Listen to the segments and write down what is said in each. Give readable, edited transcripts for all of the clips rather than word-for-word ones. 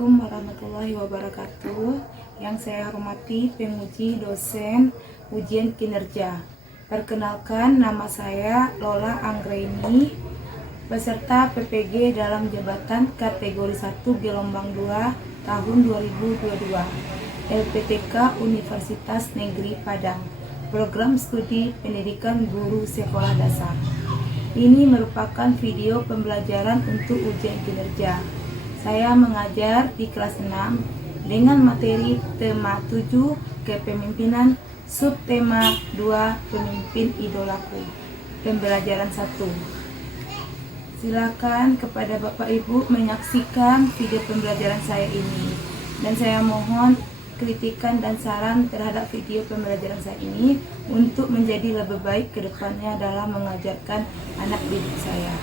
Assalamualaikum warahmatullahi wabarakatuh. Yang saya hormati pemuji dosen ujian kinerja. Perkenalkan, nama saya Lola Anggraini, peserta PPG dalam jabatan kategori 1 gelombang 2 tahun 2022 LPTK Universitas Negeri Padang, program studi pendidikan guru sekolah dasar. Ini merupakan video pembelajaran untuk ujian kinerja. Saya mengajar di kelas 6 dengan materi tema 7 kepemimpinan, subtema 2 pemimpin idolaku. Pembelajaran 1. Silakan kepada Bapak Ibu menyaksikan video pembelajaran saya ini. Dan saya mohon kritikan dan saran terhadap video pembelajaran saya ini untuk menjadi lebih baik ke depannya dalam mengajarkan anak didik saya.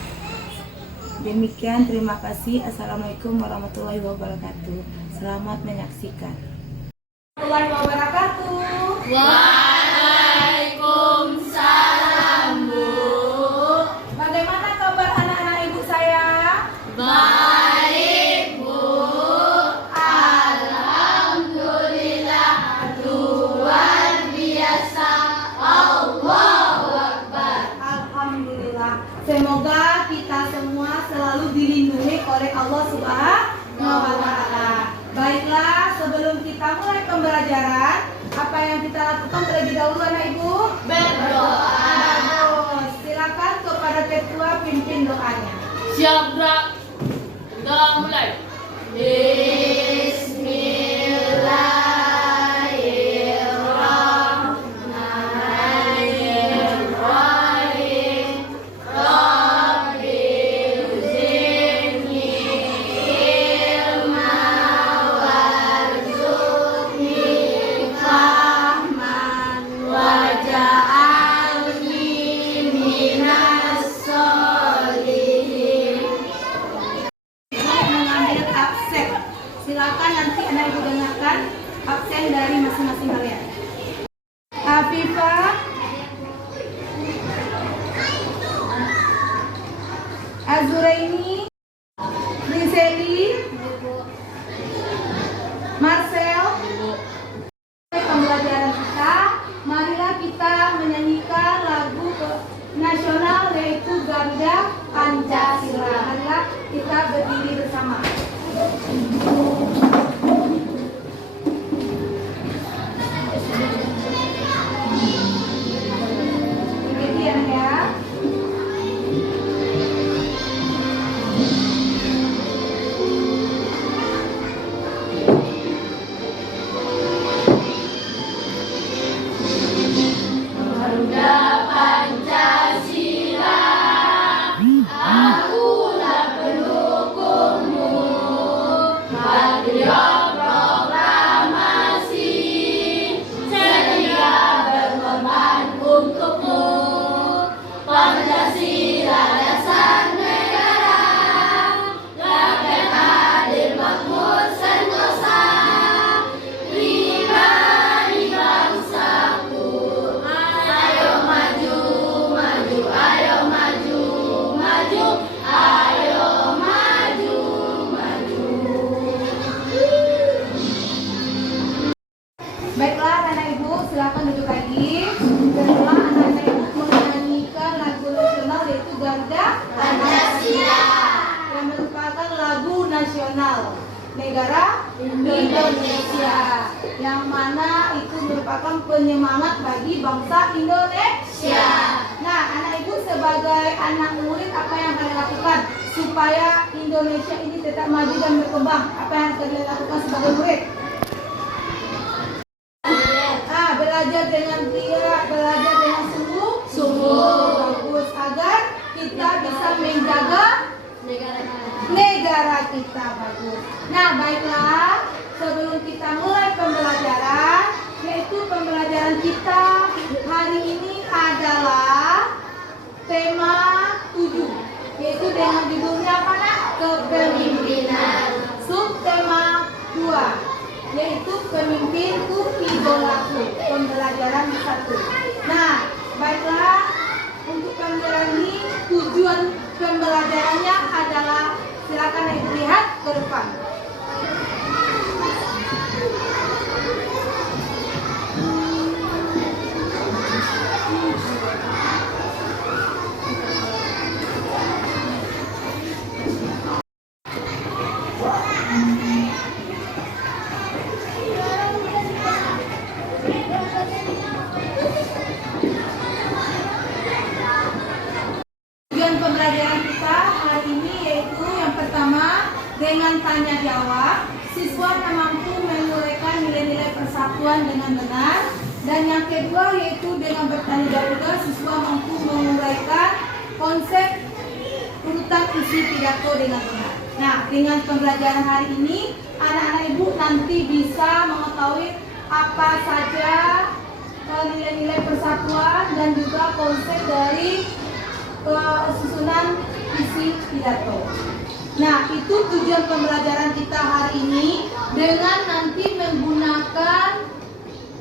Demikian, terima kasih. Assalamualaikum warahmatullahi wabarakatuh. Selamat menyaksikan. Warahmatullahi wabarakatuh. Waalaikumsalam, Bu. Bagaimana kabar anak-anak ibu saya? Baik, Bu. Alhamdulillah, luar biasa. Allahu Akbar. Alhamdulillah. Semoga kita semua selalu dilindungi oleh Allah Subhanahu wa Ta'ala. Baiklah, sebelum kita mulai pembelajaran, apa yang kita lakukan terlebih dahulu anak ibu? Berdoa. Bagus. Silakan kepada ketua pimpin doanya. Siap, gerak. Udah mulai. Bismillahirrahmanirrahim. Rabbi zidni ilma warzuqni fahman waj'alni minas sholihin. Mengambil absen. Silakan nanti anak ibu dengarkan absen dari masing-masing kalian. Afifah, Azuraini, Rizeli, Marcel. Pembelajaran kita, marilah kita menyanyikan lagu nasional yaitu Garuda Pancasila. Marilah kita berdiri bersama. Demikian ya. Garuda Pancasila, akulah pendukungmu. Patriot proklamasi, setia berkorban untukmu. Pancasila dasar negara, rakyat adil makmur sentosa. Pribadi bangsaku, ayo maju, maju, ayo maju, maju, ayo maju, maju. Baiklah anak ibu, silakan duduk lagi. Setelah anak ibu menyanyikan lagu nasional yaitu Garuda Pancasila, yang merupakan lagu nasional negara Indonesia, yang mana itu merupakan penyemangat bagi bangsa Indonesia. Nah, anak ibu sebagai anak murid, apa yang kalian lakukan supaya Indonesia ini tetap maju dan berkembang? Apa yang kalian lakukan sebagai murid? Belajar dengan giat, belajar dengan sungguh, bagus, agar kita bisa menjaga negara kita. Bagus. Nah, baiklah, sebelum kita mulai pembelajaran, yaitu pembelajaran kita hari ini adalah tema 7, yaitu dengan judulnya apa nak? Kepemimpinan. Subtema 2, yaitu pemimpinku idolaku. Pembelajaran 1. Nah, baiklah, untuk pembelajaran ini tujuan pembelajarannya adalah, silakan ibu lihat ke depan. tanya jawab, siswa yang mampu menguraikan nilai-nilai persatuan dengan benar. Dan yang kedua yaitu dengan bertanya jawab juga, siswa mampu menguraikan konsep urutan isi pidato dengan benar. Nah, dengan pembelajaran hari ini, anak-anak ibu nanti bisa mengetahui apa saja nilai-nilai persatuan dan juga konsep dari susunan isi pidato. Nah, itu tujuan pembelajaran kita hari ini dengan nanti menggunakan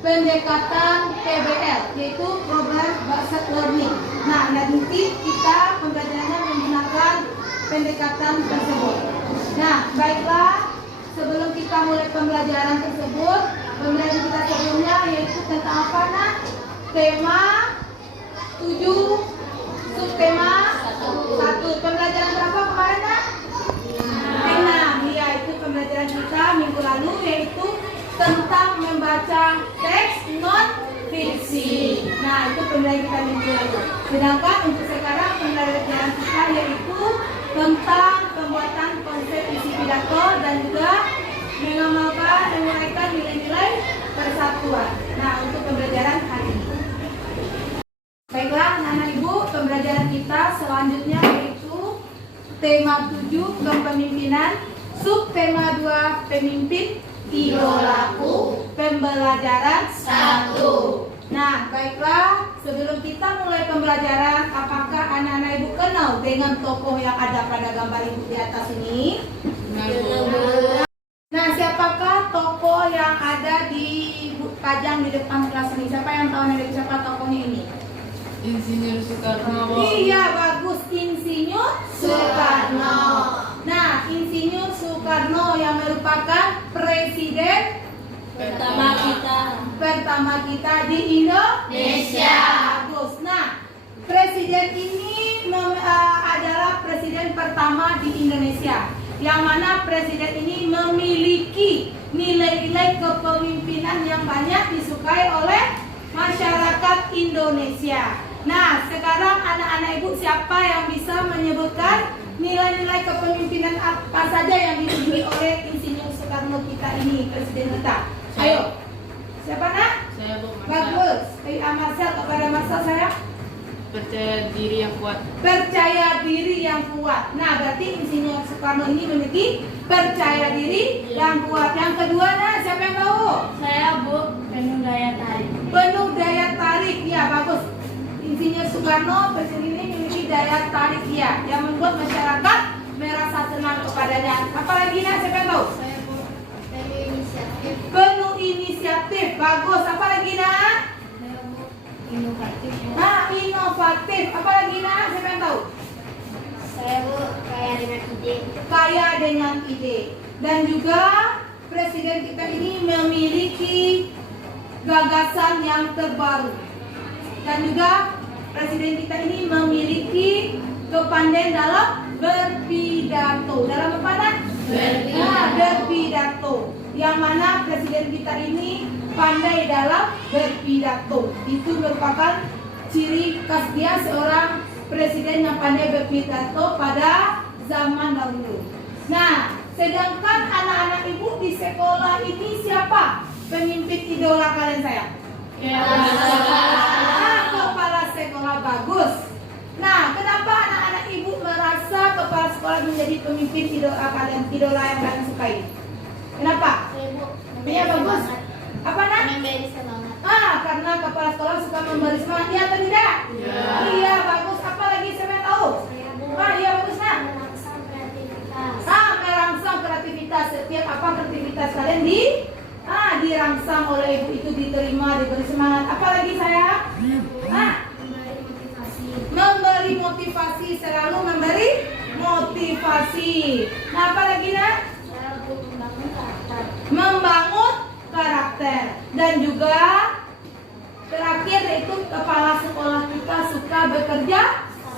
pendekatan PBL, yaitu Program Based Learning. Nah, nanti kita pembelajarannya menggunakan pendekatan tersebut. Nah, baiklah, sebelum kita mulai pembelajaran tersebut, pembelajaran kita sebelumnya yaitu tentang apa, nak? Tema 7, subtema 1. Pembelajaran berapa kemarin, nak? 6. Ya, itu pembelajaran kita minggu lalu, yaitu tentang membaca teks non fiksi. Nah, itu pembelajaran kita minggu lalu. Sedangkan untuk sekarang pembelajaran kita yaitu tentang pembuatan konsep isi pidato dan juga mengamalkan menguraikan nilai-nilai persatuan. Nah, untuk pembelajaran hari ini. Baiklah, anak-anak ibu, pembelajaran kita selanjutnya yaitu tema 7 kepemimpinan, subtema 2 pemimpin, idolaku, pembelajaran 1. Nah, baiklah, sebelum kita mulai pembelajaran, apakah anak-anak ibu kenal dengan tokoh yang ada pada gambar ibu di atas ini? Nah, siapakah tokoh yang ada di pajang di depan kelas ini? Siapa yang tahu siapa tokohnya ini? Insinyur Soekarno. Iya, bagus, Insinyur Soekarno. Nah, Insinyur Soekarno yang merupakan presiden pertama kita di Indonesia. Bagus. Nah, presiden ini adalah presiden pertama di Indonesia, yang mana presiden ini memiliki nilai-nilai kepemimpinan yang banyak disukai oleh masyarakat Indonesia. Nah, sekarang anak-anak ibu, siapa yang bisa menyebutkan nilai-nilai kepemimpinan apa saja yang dimiliki oleh Insinyur Soekarno kita ini, presiden kita? Ayo, siapa, nak? Saya Bu Marcel. Bagus. Marcel, kepada Marcel saya Percaya diri yang kuat. percaya diri yang kuat. Nah, berarti Insinyur Soekarno ini memiliki percaya diri yang kuat. Yang kedua, nah, siapa yang tahu? Saya Bu, penuh daya tarik. Penuh daya tarik, ya, bagus. Insinyur Soekarno presiden ini memiliki daya tarik, ya, yang membuat masyarakat merasa senang kepadanya. Apalagi, nah, siapa yang tahu? Saya Bu, penuh inisiatif. Penuh inisiatif, bagus. Apalagi, nah? Saya Bu, inovatif. Nah, inovatif. Apalagi, nah? Siapa yang tahu? Saya Bu, kaya dengan ide. Kaya dengan ide. Dan juga presiden kita ini memiliki gagasan yang terbaru. Dan juga presiden kita ini memiliki kepandaian dalam berpidato. Dalam apa, nak? Berpidato. Yang mana presiden kita ini pandai dalam berpidato. Itu merupakan ciri khas dia, seorang presiden yang pandai berpidato pada zaman dahulu. Nah, sedangkan anak-anak ibu di sekolah ini siapa pemimpin idola kalian, sayang? Kepala sekolah, bagus. Nah, kenapa anak-anak ibu merasa kepala sekolah menjadi pemimpin idola kalian, idola yang kalian sukai? Kenapa? Saya Bu, Iya, bagus. Apa, nak? memberi semangat. Karena kepala sekolah suka memberi semangat, iya atau tidak? Iya, bagus. Apa lagi, siapa yang tahu? Saya Bu, Iya, bagus, nak. merangsang kreativitas. Merangsang kreativitas. Setiap apa kreativitas kalian dirangsang oleh ibu itu, diterima, diberi semangat. Apalagi, saya Memberi motivasi. memberi motivasi, selalu memberi motivasi. Nah, apalagi, nak? Saya Bu, membangun karakter. Membangun karakter. Dan juga terakhir yaitu kepala sekolah kita suka bekerja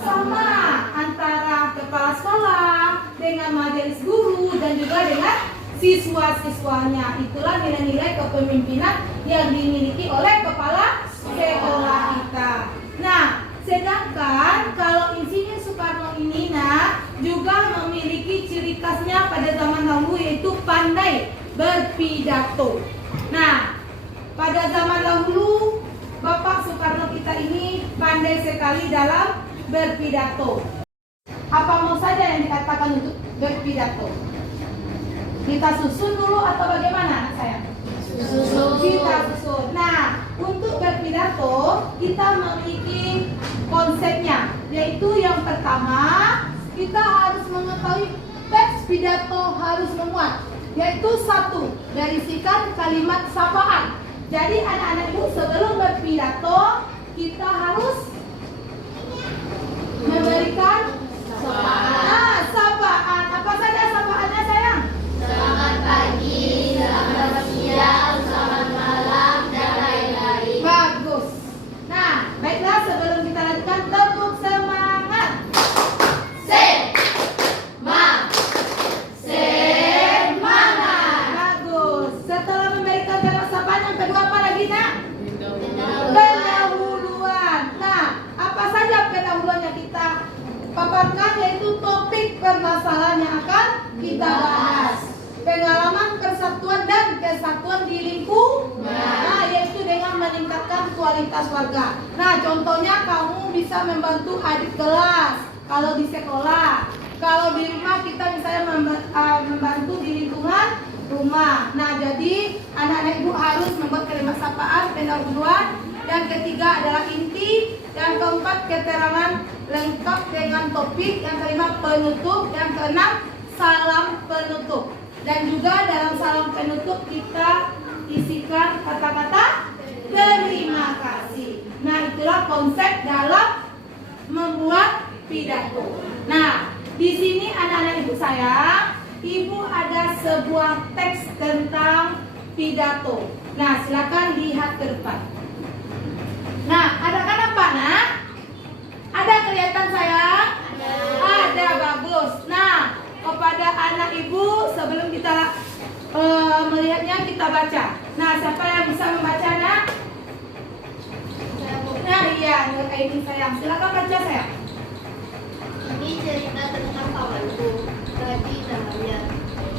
sama, antara kepala sekolah dengan majelis guru dan juga dengan siswa-siswanya. Itulah nilai-nilai kepemimpinan yang dimiliki oleh kepala sekolah kita. Nah, sedangkan kalau Insinyur Soekarno ini, nah, juga memiliki ciri khasnya pada zaman dahulu, yaitu pandai berpidato. Nah, pada zaman dahulu Bapak Soekarno kita ini pandai sekali dalam berpidato. Apa mau saja yang dikatakan untuk berpidato? Kita susun dulu atau bagaimana, anak saya? Susun. Kita susun. Nah, untuk berpidato kita memiliki konsepnya, yaitu yang pertama kita harus mengetahui teks pidato harus memuat, yaitu satu, berisikan kalimat sapaan. Jadi anak-anak ibu sebelum berpidato kita harus memberikan sapaan. Nah, sapaan apa saja sapaannya sayang? Selamat pagi, selamat siang, selamat malam, dan lain-lain. Bagus. Nah, baiklah sebelum kita lanjutkan tepuk semangat. Bagus. Setelah memberikan kalimat sapaan yang kedua apa lagi nak? Pendahuluan. Nah, apa saja pendahuluan yang kita paparkan, yaitu topik permasalahan yang akan kita bahas. Pengalaman persatuan dan kesatuan di lingkungan. Nah, yaitu dengan meningkatkan kualitas warga. Nah, contohnya kamu bisa membantu adik kelas kalau di sekolah. Kalau di rumah kita misalnya membantu di lingkungan rumah. Nah, jadi anak-anak ibu harus membuat kalimat sapaan, pendahuluan. Yang ketiga adalah inti. Yang keempat keterangan lengkap dengan topik. Yang kelima penutup. Yang keenam salam penutup. Dan juga dalam salam penutup kita isikan kata-kata terima kasih. Nah, itulah konsep dalam membuat pidato. Nah, di sini anak-anak ibu saya, ibu ada sebuah teks tentang pidato. Nah, silakan lihat ke depan. Nah, ada kan apa nak? Ada kelihatan sayang? Ada, bagus. Nah, kepada anak ibu sebelum kita melihatnya kita baca. Nah, siapa yang bisa membaca nak? Nah, iya, Nur Aini sayang. Silakan baca sayang. Ini cerita tentang kawanku, Raji namanya.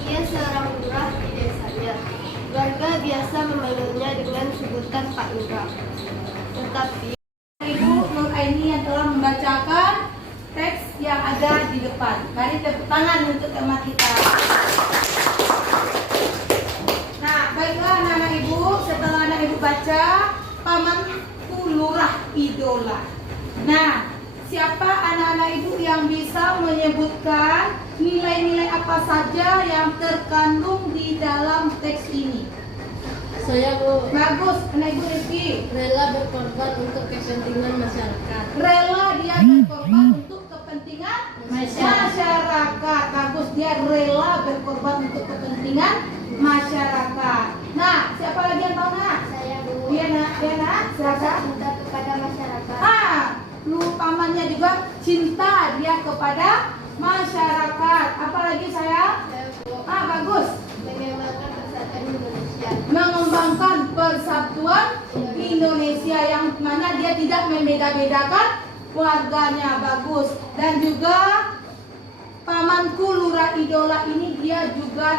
Ia seorang lurah di desanya. Warga biasa memanggilnya dengan sebutan Pak Lurah. Tetapi Ibu Nur Aini yang telah membacakan teks yang ada di depan. Mari tepuk tangan untuk tema kita. Nah, baiklah anak-anak ibu, setelah anak ibu baca, pamanku lurah idola. Nah, siapa anak-anak ibu yang bisa menyebutkan nilai-nilai apa saja yang terkandung di dalam teks ini? Saya Bu, Bagus, anak ibu Rizky. rela berkorban untuk kepentingan masyarakat. Rela dia berkorban untuk kepentingan masyarakat. Bagus, dia rela berkorban untuk kepentingan masyarakat. Nah, siapa lagi yang tahu nak? saya Bu, Dia nak, silakan. cinta kepada masyarakat. Lu pamannya juga cinta dia kepada masyarakat. Apalagi saya? Saya Bu, Bagus. mengembangkan persatuan Indonesia. Mengembangkan persatuan Indonesia yang mana dia tidak membeda-bedakan warganya. Bagus. Dan juga pamanku lurah idola ini dia juga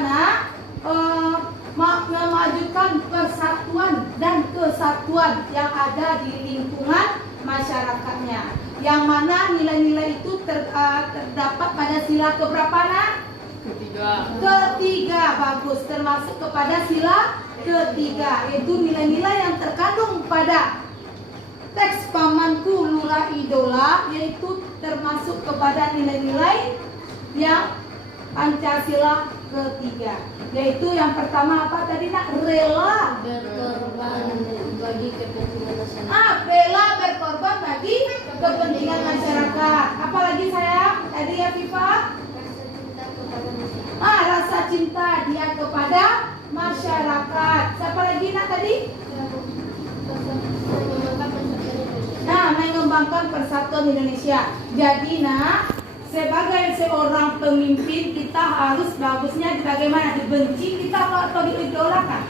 memajukan persatuan dan kesatuan yang ada di lingkungan masyarakatnya, yang mana nilai-nilai itu terdapat pada sila keberapa nak? Ketiga. Bagus, termasuk kepada sila ketiga, yaitu nilai-nilai yang terkandung pada teks pamanku lurah idola, yaitu termasuk kepada nilai-nilai yang Pancasila ketiga, yaitu yang pertama apa tadi nak? Rela Berkorban bagi kepentingan masyarakat. Rela berkorban bagi kepentingan masyarakat. Apalagi saya tadi ya Viva? Rasa cinta kepada masyarakat. Rasa cinta dia kepada masyarakat. Siapa lagi nak tadi? Mengembangkan persatuan Indonesia. Nah, mengembangkan persatuan Indonesia. Jadi nak, sebagai seorang pemimpin kita harus bagusnya bagaimana? Dibenci kita atau diidolakan?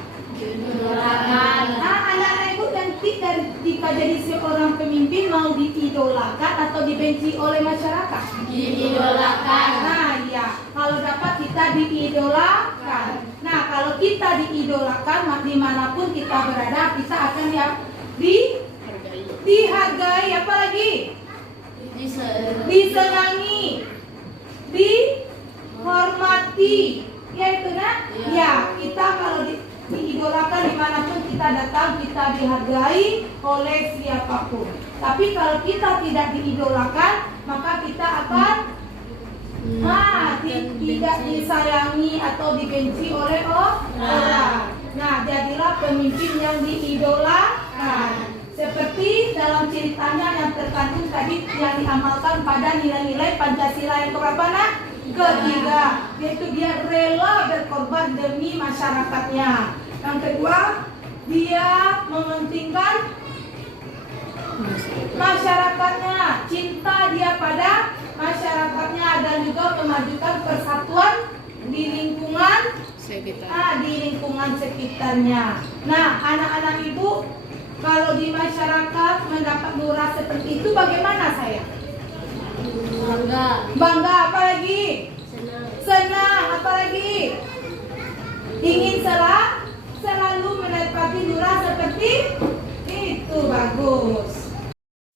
Anak-anak ibu nanti dari kita jadi seorang pemimpin mau diidolakan atau dibenci oleh masyarakat? Diidolakan. Nah, ya. Kalau dapat kita diidolakan. Nah, kalau kita diidolakan, dimanapun kita berada, kita akan dihargai, apalagi disenangi, dihormati, ya itu nah. Ya, kita kalau diidolakan dimanapun kita datang, kita dihargai oleh siapapun. Tapi kalau kita tidak diidolakan, maka kita akan tidak disayangi atau dibenci oleh orang. Nah, jadilah pemimpin yang diidolakan. Seperti dalam ceritanya yang terkandung tadi yang diamalkan pada nilai-nilai Pancasila yang keberapa nah? Ketiga, yaitu dia rela berkorban demi masyarakatnya. Yang kedua, dia mementingkan masyarakatnya, cinta dia pada masyarakatnya, dan juga memajukan persatuan di lingkungan sekitarnya. Nah, anak-anak ibu, kalau di masyarakat mendapat lurah seperti itu, bagaimana saya? Bangga, apalagi? Senang, apalagi? Ingin selalu mendapati lurah seperti itu, bagus.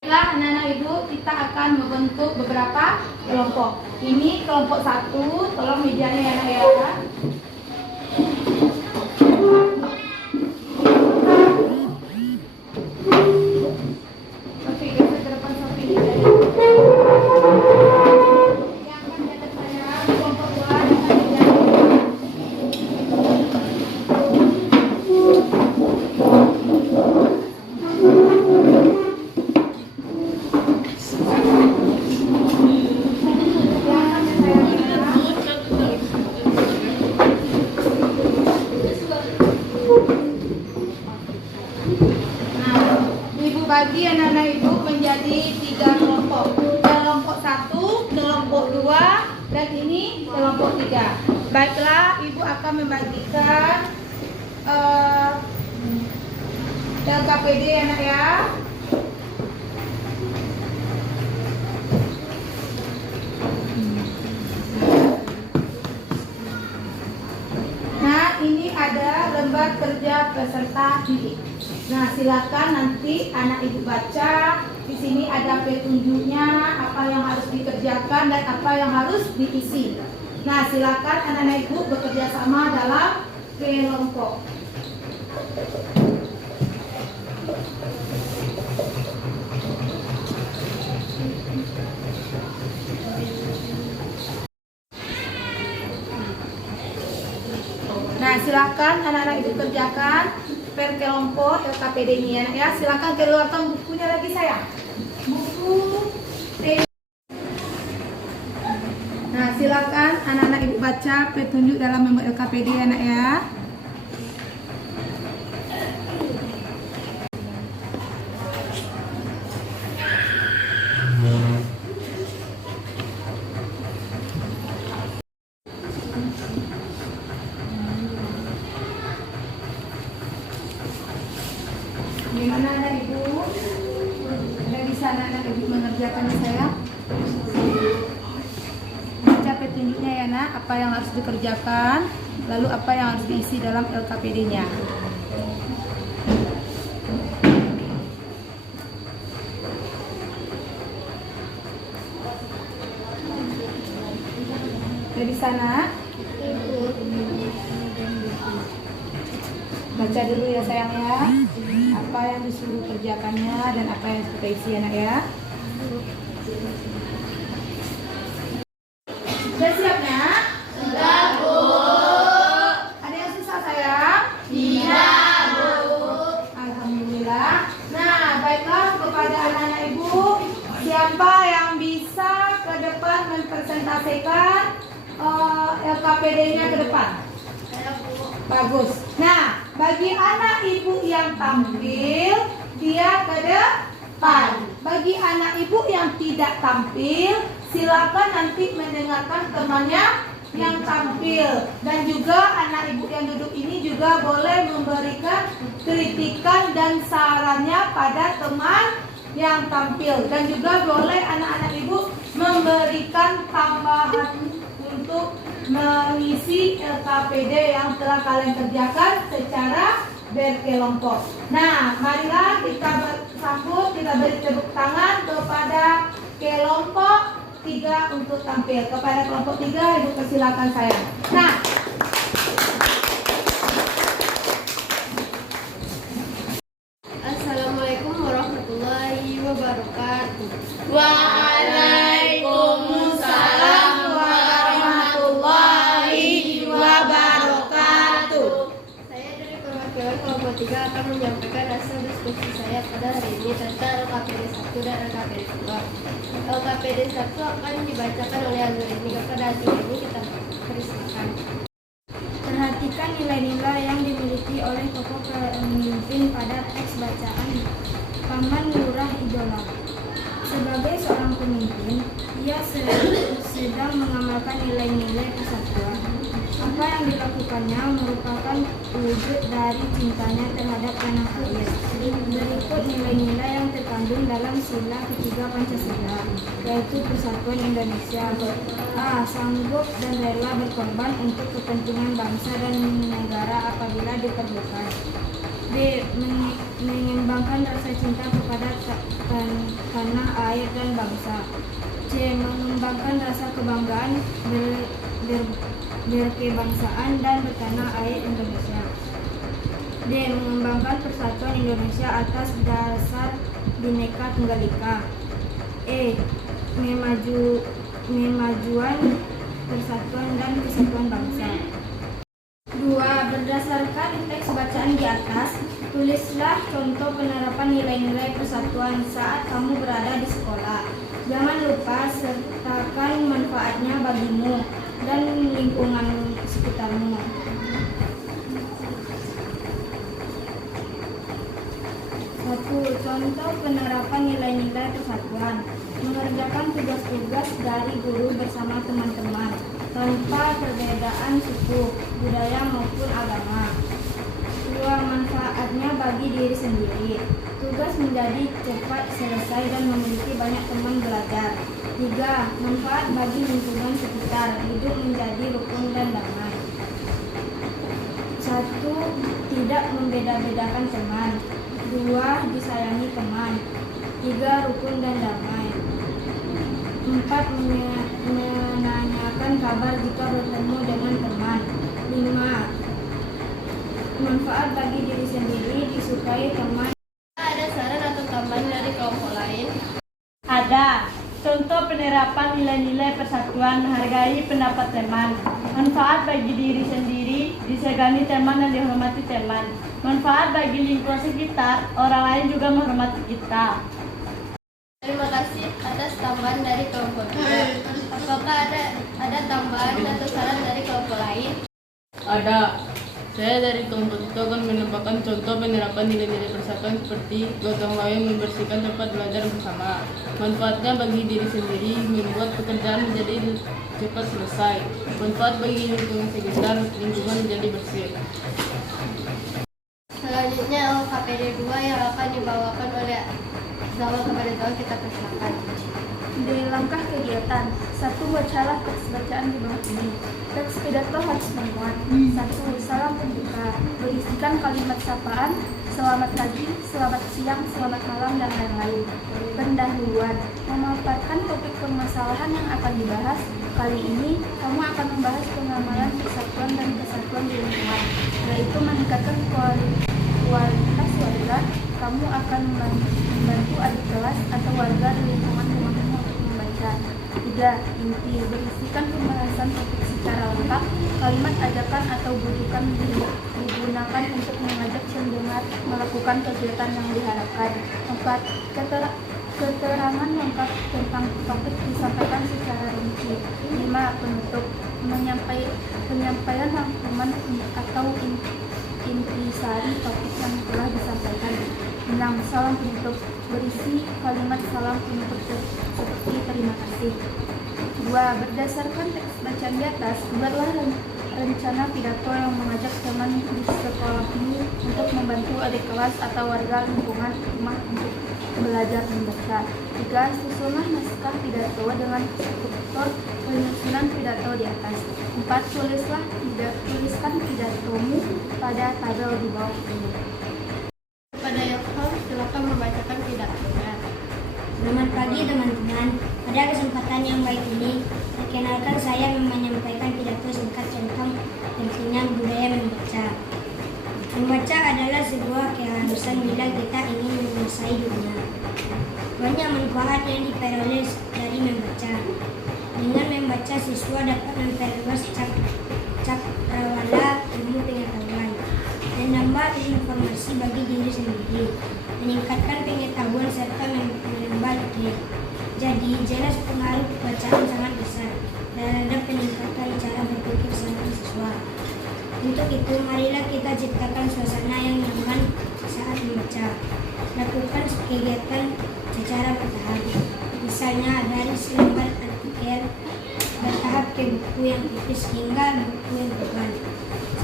Baiklah anak-anak ibu, kita akan membentuk beberapa kelompok. Ini kelompok 1, tolong mejanya ya anak ya. Bagi anak-anak ibu menjadi 3 kelompok. Kelompok 1, kelompok 2, dan ini kelompok 3. Baiklah, ibu akan membagikan LKPD anak ya. Nah, ini ada lembar kerja peserta didik. Nah, silakan nanti anak ibu baca. Di sini ada petunjuknya, apa yang harus dikerjakan dan apa yang harus diisi. Nah, silakan anak-anak ibu bekerja sama dalam kelompok. Nah, silakan anak-anak ibu kerjakan per kelompok LKPD-nya ya. Silakan keluarkan bukunya lagi sayang. Buku. Nah, silakan anak-anak ibu baca petunjuk dalam membuat LKPD anak ya. Gimana anak ibu? Ada di sana anak ibu mengerjakannya saya? Baca petunjuknya ya nak, apa yang harus dikerjakan, lalu apa yang harus diisi dalam LKPD-nya. Dari sana? Baca dulu ya sayang ya, apa yang disuruh kerjakannya dan apa yang kita isi anak ya. Sudah siap nak? Sudah, Bu. Ada yang susah sayang? Tidak, Bu. Alhamdulillah. Nah, baiklah kepada anak-anak ibu, siapa yang bisa ke depan mempresentasikan LKPD-nya ke depan? Bagus. Nah, bagi anak ibu yang tampil, dia ke depan. Bagi anak ibu yang tidak tampil, silakan nanti mendengarkan temannya yang tampil. Dan juga anak ibu yang duduk ini juga juga boleh memberikan kritikan dan sarannya pada teman yang tampil. Dan juga boleh anak-anak ibu memberikan tambahan untuk mengisi LKPD yang telah kalian kerjakan secara berkelompok. Nah, marilah kita bersambut, kita beri tepuk tangan kepada kelompok 3 untuk tampil. Kepada kelompok 3, ibu persilakan saya. Nah, Assalamualaikum warahmatullahi wabarakatuh. Waalaikumsalam warahmatullahi wabarakatuh. Saya dari perwakilan kelompok 3 akan menyampaikan hasil diskusi saya pada hari ini tentang LKPD 1 dan LKPD 2. LKPD 1 akan dibacakan oleh Azuri. Kepada Azuri kita persilakan. Perhatikan nilai-nilai yang dimiliki oleh tokoh pemimpin pada teks bacaan Paman Lurah Idola. Sebagai seorang pemimpin, ia sedang mengamalkan nilai-nilai persatuan. Apa yang dilakukannya merupakan wujud dari cintanya terhadap tanah air. Berikut nilai-nilai yang terkandung dalam sila ketiga Pancasila, yaitu persatuan Indonesia. A. Sanggup dan rela berkorban untuk kepentingan bangsa dan negara apabila diperlukan. B. Mengembangkan rasa cinta kepada tanah air dan bangsa. C. Mengembangkan rasa kebanggaan berkebangsaan dan bertanah air Indonesia. D. Mengembangkan persatuan Indonesia atas dasar Bhinneka Tunggal Ika. E. Memajuan persatuan dan kesatuan bangsa. 2. Berdasarkan teks bacaan di atas, tulislah contoh penerapan nilai-nilai persatuan saat kamu berada di sekolah. Jangan lupa sertakan manfaatnya bagimu dan lingkungan sekitarmu. 1. Contoh penerapan nilai-nilai persatuan. Mengerjakan tugas-tugas dari guru bersama teman-teman tanpa perbedaan suku, budaya maupun agama. 2. Manfaatnya bagi diri sendiri. Tugas menjadi cepat selesai dan memiliki banyak teman belajar. 3. Manfaat bagi lingkungan sekitar. Hidup menjadi rukun dan damai. 1. Tidak membeda-bedakan teman. 2. Disayangi teman. 3. Rukun dan damai. 4. Menanyakan kabar jika bertemu dengan teman. 5. Manfaat bagi diri sendiri, disukai teman. Ada saran atau tambahan dari kelompok lain? Ada. Contoh penerapan nilai-nilai persatuan, menghargai pendapat teman. Manfaat bagi diri sendiri, disegani teman dan dihormati teman. Manfaat bagi lingkungan sekitar, orang lain juga menghormati kita. Terima kasih atas tambahan dari kelompok 3. Apakah ada tambahan atau saran dari kelompok lain? Ada. Saya dari kelompok itu akan menambahkan contoh penerapan nilai-nilai persatuan seperti gotong royong membersihkan tempat belajar bersama. Manfaatnya bagi diri sendiri membuat pekerjaan menjadi cepat selesai. Manfaat bagi lingkungan sekitar, lingkungan menjadi bersih. Selanjutnya LKPD 2 yang akan dibawakan oleh Zawa. Kepada Zawa kita persilakan. Di langkah kegiatan, 1. Bacalah teks bacaan di bawah ini. Teks pidato harus memuat 1. Salam pembuka, berisikan kalimat sapaan, selamat pagi, selamat siang, selamat malam, dan lain-lain. Pendahuluan, memaparkan topik permasalahan yang akan dibahas. Kali ini, kamu akan membahas pengamalan persatuan dan kesatuan di lingkungan, yaitu meningkatkan kualitas warga. Kamu akan membantu adik kelas atau warga di lingkungan rumahmu untuk membaca. 3. Inti, berisikan pembahasan topik secara lengkap. Kalimat ajakan atau bujukan digunakan untuk mengajak pendengar melakukan kegiatan yang diharapkan. 4. Keterangan lengkap tentang topik disampaikan secara rinci. 5. Penutup, penyampaian rangkuman atau intisari topik yang telah disampaikan. 6. Salam penutup, berisi kalimat salam penutup seperti terima kasih. 2. Berdasarkan teks bacaan di atas, buatlah rencana pidato yang mengajak teman adik kelas atau warga lingkungan rumah untuk belajar membaca. 3. Susunlah naskah pidato dengan struktur penyusunan pidato di atas. 4. Tuliskan pidatomu pada tabel di bawah ini. Kepada yang haus, silakan membacakan pidatonya. Selamat pagi teman-teman. Pada kesempatan yang baik ini, perkenalkan saya menyampaikan pidato singkat tentang pentingnya budaya membaca. Membaca adalah sebuah keharusan bila kita ingin menguasai dunia. Banyak manfaat yang diperoleh dari membaca. Dengan membaca, siswa dapat memperluas cakrawala ilmu pengetahuan, menambah informasi bagi diri sendiri, meningkatkan pengetahuan serta menambah ide. Jadi, jelas pengaruh bacaan sangat besar terhadap peningkatan cara berpikir seorang siswa. Untuk itu, marilah kita ciptakan suasana yang nyaman saat membaca. Lakukan kegiatan secara bertahap. Misalnya dari selembar artikel bertahap ke buku yang tipis hingga buku yang tebal.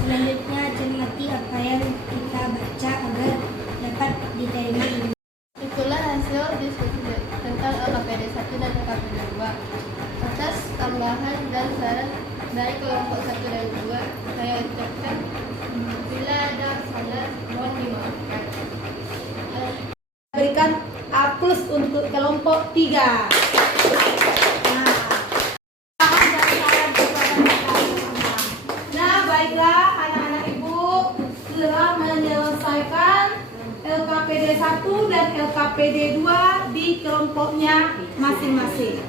Selanjutnya, cermati apa yang kita baca agar dapat diterima. Itulah hasil diskusi tentang LKPD 1 dan LKPD 2. Atas tambahan dan saran dari kelompok 1 dan 2, saya ucapkan bila ada salah mohon dimaafkan. Berikan A+ untuk kelompok 3. Nah, baiklah anak-anak ibu telah menyelesaikan LKPD 1 dan LKPD 2 di kelompoknya masing-masing.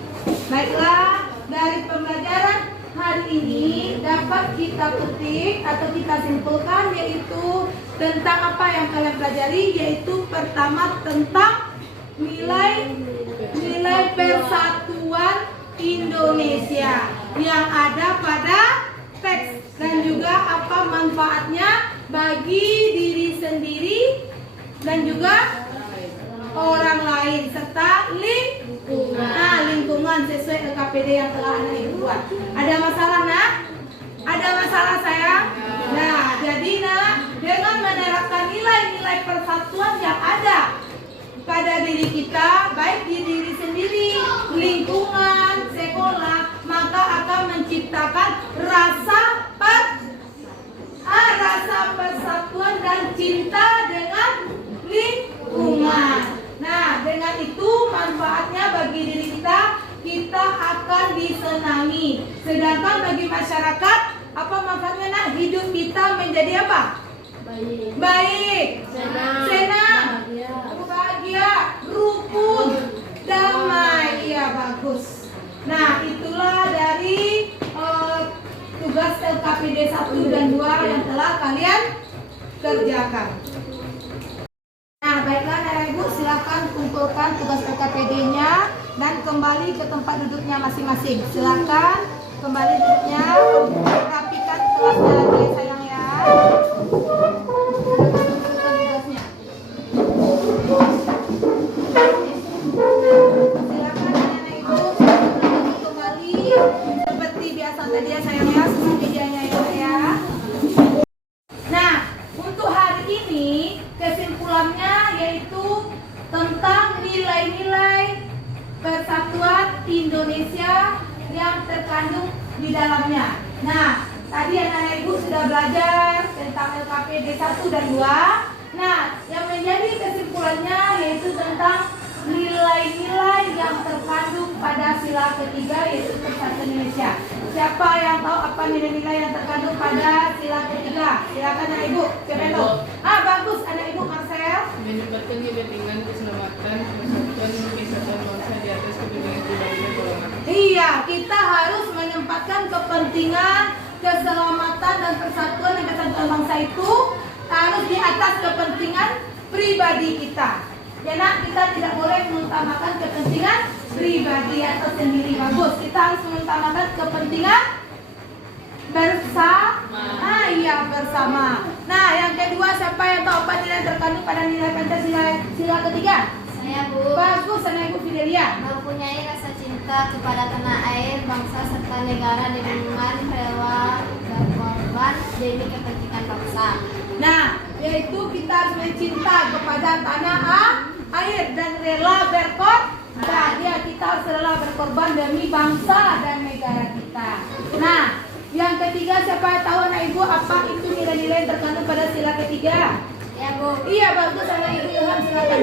Baiklah, dari pembelajaran hari ini dapat kita petik atau kita simpulkan yaitu tentang apa yang kalian pelajari, yaitu pertama tentang nilai persatuan Indonesia yang ada pada teks dan juga apa manfaatnya bagi diri sendiri dan juga orang lain serta lingkungan sesuai LKPD yang telah Anda ibu buat. Ada masalah nak? Ada masalah sayang? Nah, jadi nak, dengan menerapkan nilai-nilai persatuan yang ada pada diri kita, baik di diri sendiri, lingkungan, sekolah, maka akan menciptakan rasa persatuan dan cinta dengan lingkungan. Nah, dengan itu manfaatnya bagi diri kita akan disenangi. Sedangkan bagi masyarakat, apa manfaatnya nak? Hidup kita menjadi apa? Baik, senang, bahagia, rukun, damai. Ya, bagus. Nah, itulah dari tugas LKPD 1 dan 2 yang telah kalian kerjakan. Nah, baiklah anak ibu, silakan kumpulkan tugas LKPD-nya dan kembali ke tempat duduknya masing-masing. Silakan kembali duduknya, rapikan kelasnya lagi sayang ya. Silakan anak ibu kembali seperti biasa tadi ya sayang ya, sesuai mejanya ya. Nah, untuk hari ini kesimpulannya yaitu tentang nilai-nilai persatuan Indonesia yang terkandung di dalamnya. Nah, tadi anak-anak ibu sudah belajar tentang LKPD 1 dan 2. Nah, yang menjadi kesimpulannya yaitu tentang nilai-nilai yang terkandung pada sila ketiga yaitu persatuan Indonesia. Siapa yang tahu apa nilai-nilai yang terkandung pada sila ketiga? Silakan anak ibu, siapa yang tahu? Bagus anak ibu Marcel. Menyebarkan kepentingan keselamatan persatuan kesatuan bangsa di atas kepentingan pribadi dan golongan. Iya, kita harus menempatkan kepentingan keselamatan dan persatuan dan kesatuan bangsa itu harus di atas kepentingan pribadi kita. Ya nak, kita tidak boleh mengutamakan kepentingan pribadi atau sendiri. Bagus, kita harus mengutamakan kepentingan bersama. Iya, bersama. Nah, yang kedua, siapa yang tahu apa nilai terkandung pada nilai Pancasila sila ketiga? Saya Bu. Bagus, anak ibu Fidelia. Mempunyai rasa cinta kepada tanah air, bangsa serta negara dengan rela berkorban demi kepentingan bangsa. Nah, yaitu kita harus mencinta kepada tanah air dan rela berkorban. Ya, kita harus rela berkorban demi bangsa dan negara kita. Nah, yang ketiga, siapa tahu anak ibu apa itu nilai-nilai terkandung pada sila ketiga? Ya Bu, Iya, bagus sama Ibu Ilham, silakan.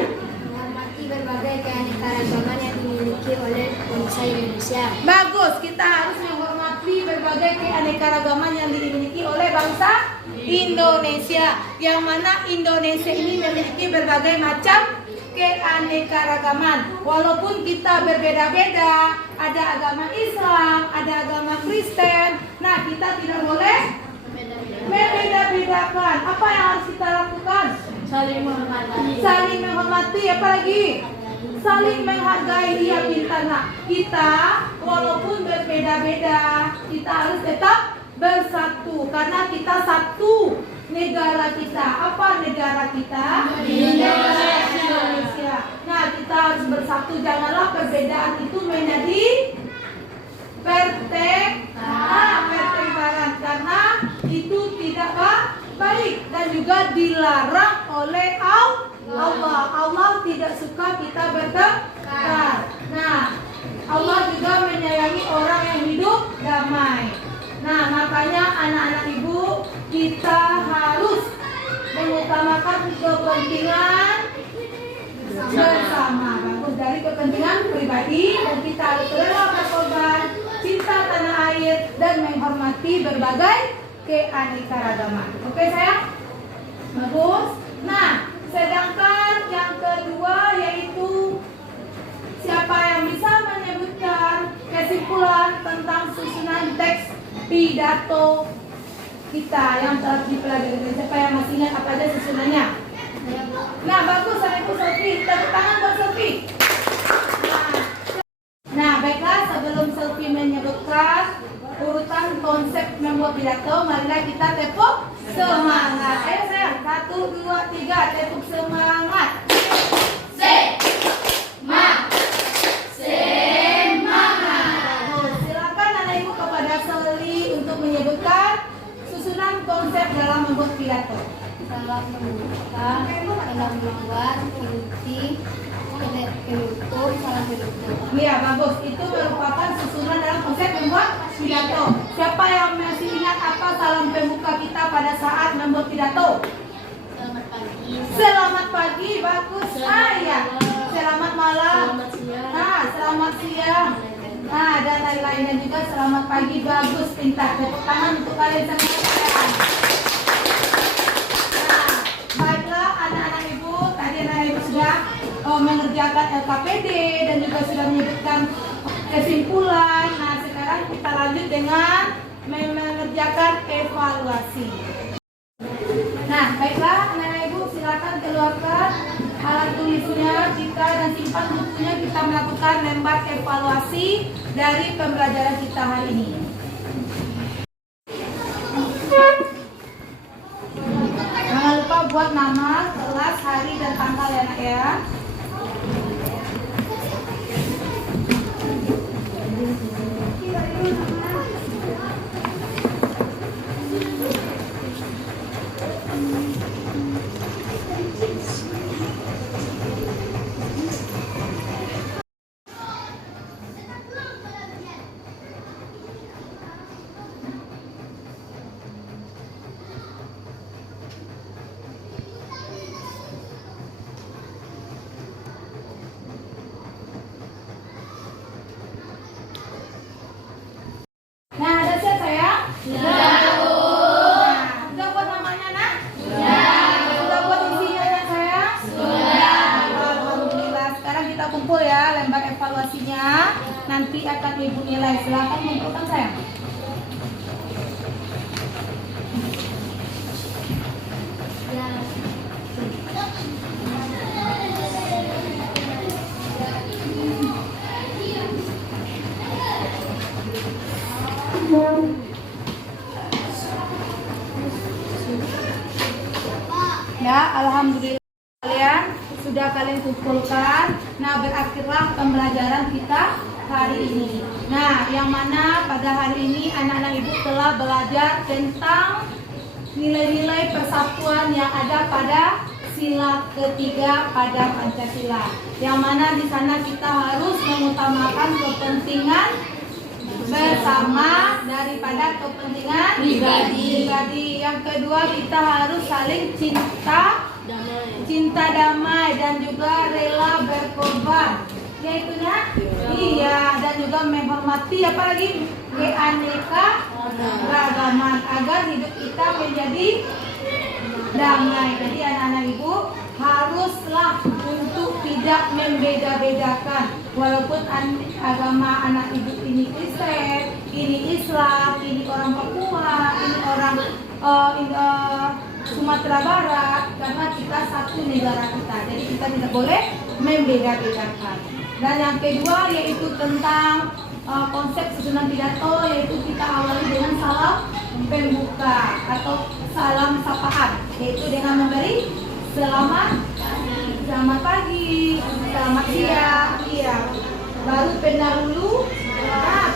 menghormati berbagai keanekaragaman yang dimiliki oleh bangsa Indonesia. Bagus, kita harus menghormati berbagai keanekaragaman yang dimiliki oleh bangsa Indonesia. Yang mana Indonesia ini memiliki berbagai macam keanekaragaman. Walaupun kita berbeda-beda, ada agama Islam, ada agama Kristen. Nah, kita tidak boleh membeda-bedakan. Apa yang harus kita lakukan? Saling menghormati. Saling menghormati, apa lagi? Saling menghargai. Dia pintar. Nah, kita walaupun berbeda-beda, kita harus tetap bersatu karena kita satu negara kita. Apa negara kita? Indonesia. Nah, kita harus bersatu. Janganlah perbedaan itu menjadi pertengkaran karena itu tidak baik dan juga dilarang oleh Allah. Allah tidak suka kita bertengkar. Nah, Allah juga menyayangi orang yang hidup damai. Nah, makanya anak-anak ibu, kita harus mengutamakan kepentingan bersama. Bagus, dari kepentingan pribadi dan kita harus rela berkorban, cinta tanah air dan menghormati berbagai keanekaragaman. Oke sayang? Bagus. Nah, sedangkan yang kedua yaitu siapa yang bisa menyebutkan kesimpulan tentang susunan teks pidato kita yang telah dipelajari. Siapa yang masih ingat apa aja susunannya? Nah, bagus anak ibu Selfie. Tepuk tangan buat Selfie. Nah, baiklah, sebelum Selfie menyebutkan urutan konsep membuat pidato, marilah kita tepuk semangat. Ayo sayang, 1, 2, 3, tepuk semangat. Silakan anak ibu kepada Selly untuk menyebutkan susunan konsep dalam membuat pidato. Salam membuka, salam membuat, inti, penutup, salam penutup. Iya, bagus. Itu merupakan susunan dalam konsep membuat pidato. Siapa yang masih ingat apa salam pembuka kita pada saat membuat pidato? Selamat pagi. Selamat pagi, bagus. Ya. Selamat malam. Selamat siang. Nah, selamat siang. Nah, dan lain-lainnya juga selamat pagi, bagus, pintar. Tepuk tangan untuk kalian semua. Nah, baiklah anak-anak ibu, tadi anak ibu sudah mengerjakan LKPD dan juga sudah menyebutkan kesimpulan. Nah, sekarang kita lanjut dengan mengerjakan evaluasi. Nah, baiklah anak-anak ibu, silakan keluarkan alat tulisnya kita dan simpan bukunya. Kita melakukan lembar evaluasi dari pembelajaran kita hari ini. Jangan lupa buat nama, kelas, hari, dan tanggal ya nak ya. Nah, ada siapa ya? Sudah. Sudah buat namanya nak? Sudah. Sudah buat isinya nak saya? Sudah. Alhamdulillah. Sekarang kita kumpul ya lembar evaluasinya. Nanti akan ibu nilai. Silakan kumpulkan sayang. Ya, alhamdulillah kalian kumpulkan. Nah, berakhirlah pembelajaran kita hari ini. Nah, yang mana pada hari ini anak-anak ibu telah belajar tentang nilai-nilai persatuan yang ada pada sila ketiga pada Pancasila. Yang mana di sana kita harus mengutamakan kepentingan bersama daripada kepentingan pribadi. Yang kedua, kita harus saling cinta damai dan juga rela berkorban. Yaitu iya, dan juga menghormati apalagi keanekaragaman agar hidup kita menjadi damai. Jadi anak-anak ibu haruslah untuk tidak membeda-bedakan. Walaupun agama anak ibu ini Kristen, ini Islam, ini orang Papua, ini orang Sumatera Barat, karena kita satu negara kita. Jadi kita tidak boleh membeda-bedakan. Dan yang kedua yaitu tentang konsep susunan pidato, yaitu kita awali dengan salam pembuka atau salam sapaan, yaitu dengan memberi selamat pagi, selamat siang, iya. Baru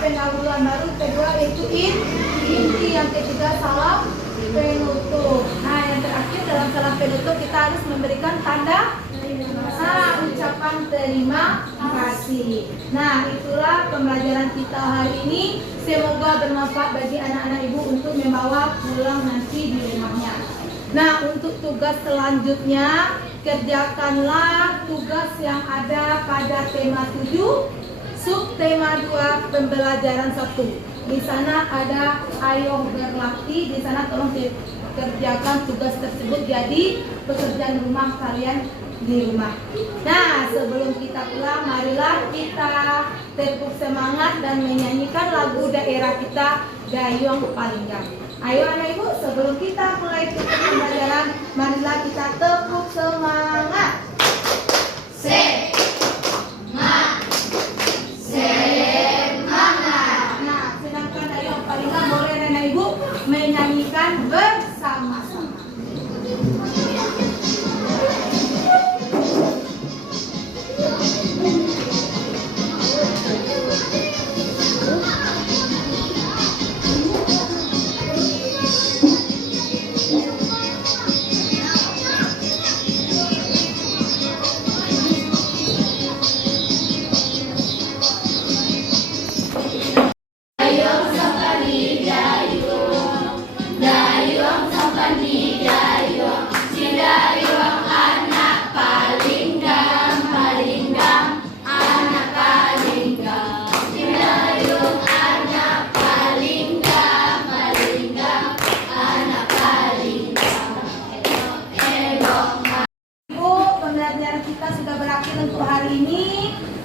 pendahuluan baru kedua yaitu inti, yang ketiga salam penutup. Nah, yang terakhir dalam salam penutup kita harus memberikan tanda ucapan terima kasih. Nah, itulah pembelajaran kita hari ini. Semoga bermanfaat bagi anak-anak ibu untuk membawa pulang nanti di rumahnya. Nah, untuk tugas selanjutnya, kerjakanlah tugas yang ada pada tema 7, subtema 2, pembelajaran 1. Di sana ada ayo berlatih. Di sana tolong kerjakan tugas tersebut jadi pekerjaan rumah kalian di rumah. Nah, sebelum kita pulang, marilah kita tepuk semangat dan menyanyikan lagu daerah kita, Dayung Palinggang. Ayo anak ibu, sebelum kita mulai pembelajaran, marilah kita tepuk semangat. Nah, sedangkan Dayung Palinggang boleh anak ibu menyanyikan bersama-sama.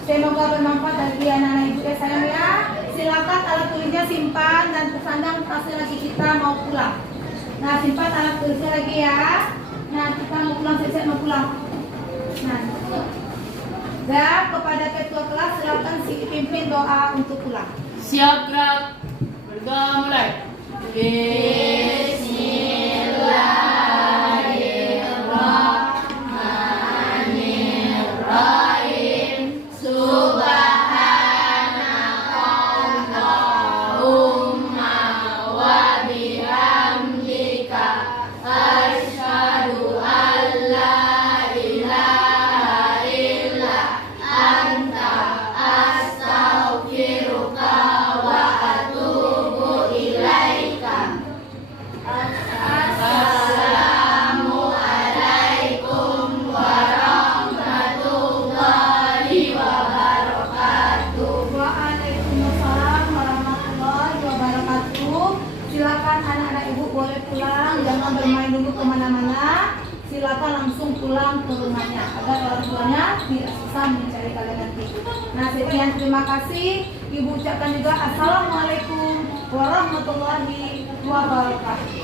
Semoga bermanfaat bagi anak-anak ibu ya sayang ya. Silakan alat tulisnya simpan dan sandang tasnya lagi kita mau pulang. Nah, simpan alat tulisnya lagi ya. Nah, kita mau pulang, siap mau pulang. Nah, dan kepada ketua kelas silakan pimpin doa untuk pulang. Siap gerak. Berdoa mulai. Silakan anak-anak ibu boleh pulang, jangan bermain dulu kemana-mana. Silakan langsung pulang ke rumahnya agar orang tuanya tidak susah mencari kalian nanti. Nah, sekian, terima kasih. Ibu ucapkan juga assalamualaikum warahmatullahi wabarakatuh.